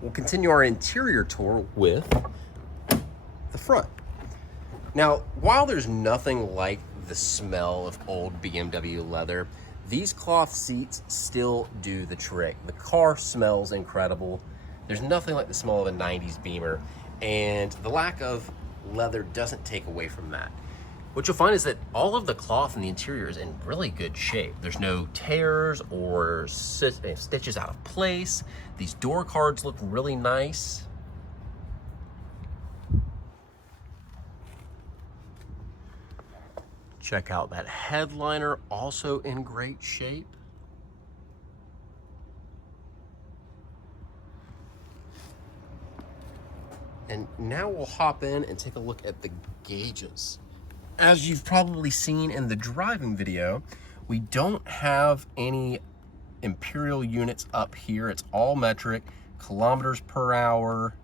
We'll continue our interior tour with the front. Now, while there's nothing like the smell of old BMW leather, these cloth seats still do the trick. The car smells incredible. There's nothing like the smell of a 90s Beamer, and the lack of leather doesn't take away from that. What you'll find is that all of the cloth in the interior is in really good shape. There's no tears or stitches out of place. These door cards look really nice. Check out that headliner, also in great shape. And now we'll hop in and take a look at the gauges. As you've probably seen in the driving video, we don't have any imperial units up here. It's all metric, kilometers per hour.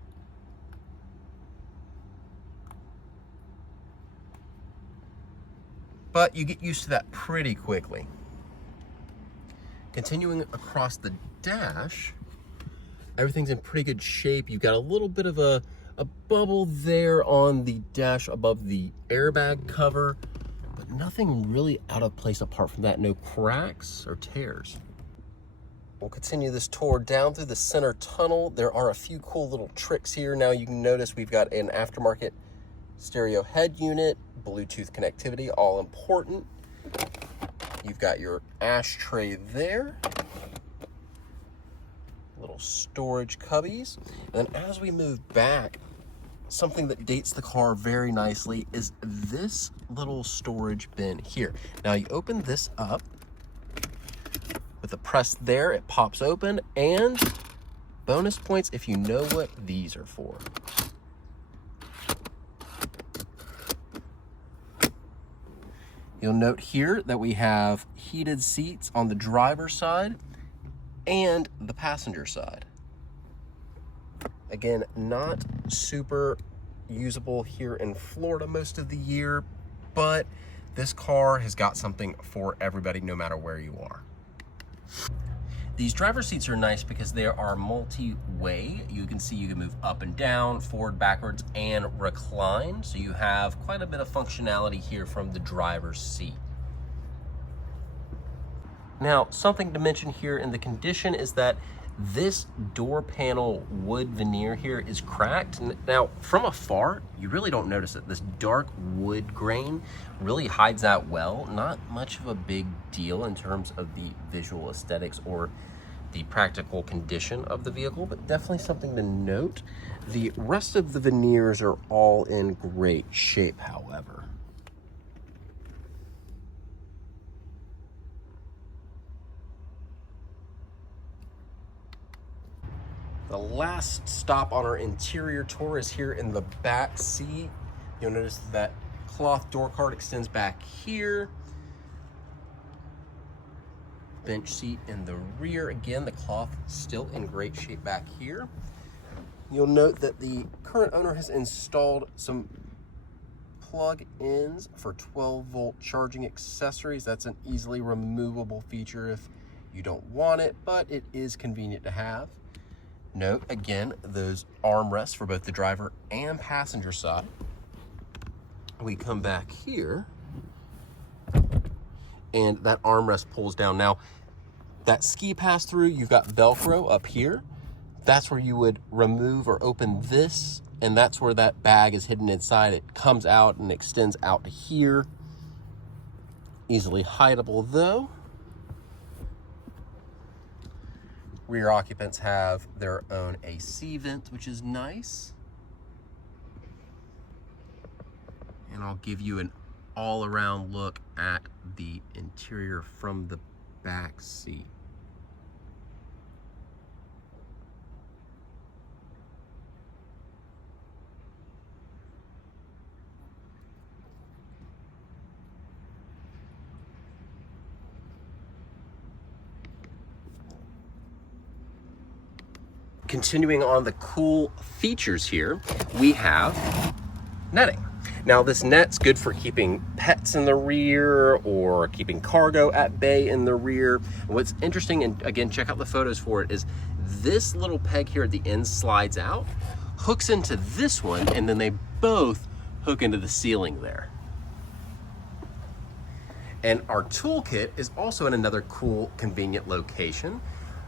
But you get used to that pretty quickly. Continuing across the dash, everything's in pretty good shape. You've got a little bit of a bubble there on the dash above the airbag cover, but nothing really out of place apart from that. No cracks or tears. We'll continue this tour down through the center tunnel. There are a few cool little tricks here. Now you can notice we've got an aftermarket stereo head unit, Bluetooth connectivity, all important. You've got your ashtray there. Little storage cubbies. And then as we move back, something that dates the car very nicely is this little storage bin here. Now you open this up with a press there, it pops open, and bonus points if you know what these are for. You'll note here that we have heated seats on the driver's side and the passenger side. Again, not super usable here in Florida most of the year, but this car has got something for everybody no matter where you are. These driver seats are nice because they are multi-way. You can see you can move up and down, forward, backwards, and recline. So you have quite a bit of functionality here from the driver's seat. Now, something to mention here in the condition is that this door panel wood veneer here is cracked. Now, from afar, you really don't notice it. This dark wood grain really hides that well. Not much of a big deal in terms of the visual aesthetics or the practical condition of the vehicle, but definitely something to note. The rest of the veneers are all in great shape, however. The last stop on our interior tour is here in the back seat. You'll notice that cloth door card extends back here. Bench seat in the rear. Again, the cloth still in great shape back here. You'll note that the current owner has installed some plug-ins for 12-volt charging accessories. That's an easily removable feature if you don't want it, but it is convenient to have. Note, again, those armrests for both the driver and passenger side. We come back here, and that armrest pulls down. Now, that ski pass-through, you've got Velcro up here. That's where you would remove or open this, and that's where that bag is hidden inside. It comes out and extends out to here. Easily hideable, though. Rear occupants have their own AC vent, which is nice. And I'll give you an all-around look at the interior from the back seat. Continuing on the cool features here, we have netting. Now this net's good for keeping pets in the rear or keeping cargo at bay in the rear. What's interesting, and again, check out the photos for it, is this little peg here at the end slides out, hooks into this one, and then they both hook into the ceiling there. And our toolkit is also in another cool, convenient location.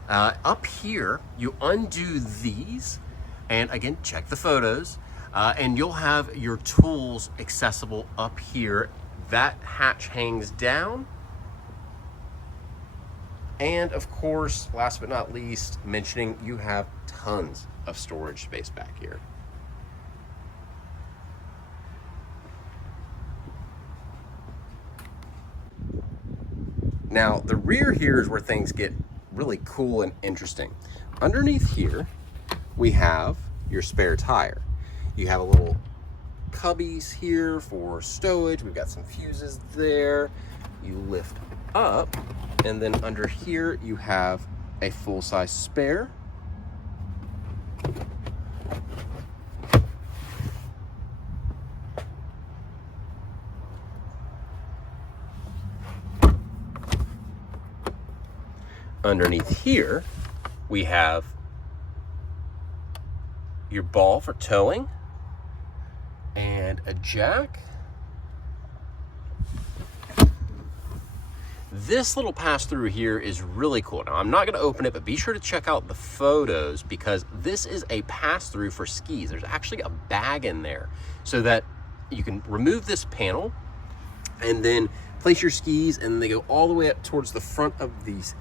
Up here, you undo these, and again, check the photos, and you'll have your tools accessible up here. That hatch hangs down. And of course, last but not least, mentioning you have tons of storage space back here. Now, the rear here is where things get really cool and interesting. Underneath here, we have your spare tire. You have a little cubbies here for stowage. We've got some fuses there. You lift up, and then under here you have a full-size spare. Underneath here we have your ball for towing and a jack. This little pass-through here is really cool. Now, I'm not going to open it, but be sure to check out the photos because this is a pass-through for skis. There's actually a bag in there so that you can remove this panel and then place your skis, and they go all the way up towards the front of these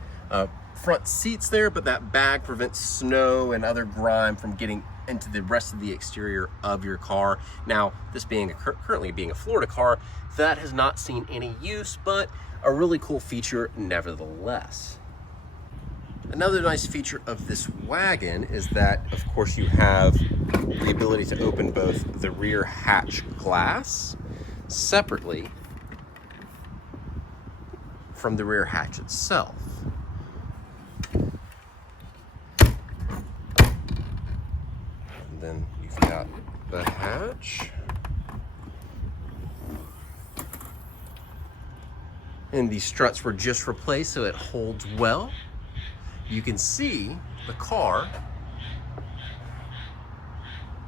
front seats there, but that bag prevents snow and other grime from getting into the rest of the exterior of your car. Now, this being currently being a Florida car, that has not seen any use, but a really cool feature nevertheless. Another nice feature of this wagon is that, of course, you have the ability to open both the rear hatch glass separately from the rear hatch itself. And then you've got the hatch. And these struts were just replaced, so it holds well. You can see the car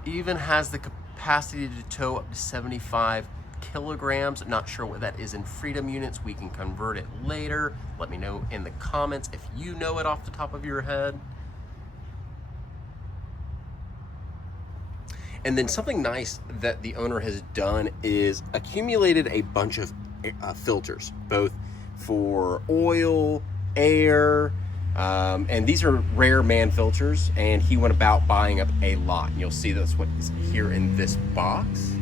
even has the capacity to tow up to 75 kilograms. Not sure what that is in freedom units. We can convert it later. Let me know in the comments if you know it off the top of your head. And then something nice that the owner has done is accumulated a bunch of filters, both for oil, air, and these are rare man filters, and he went about buying up a lot. And you'll see that's what is here in this box.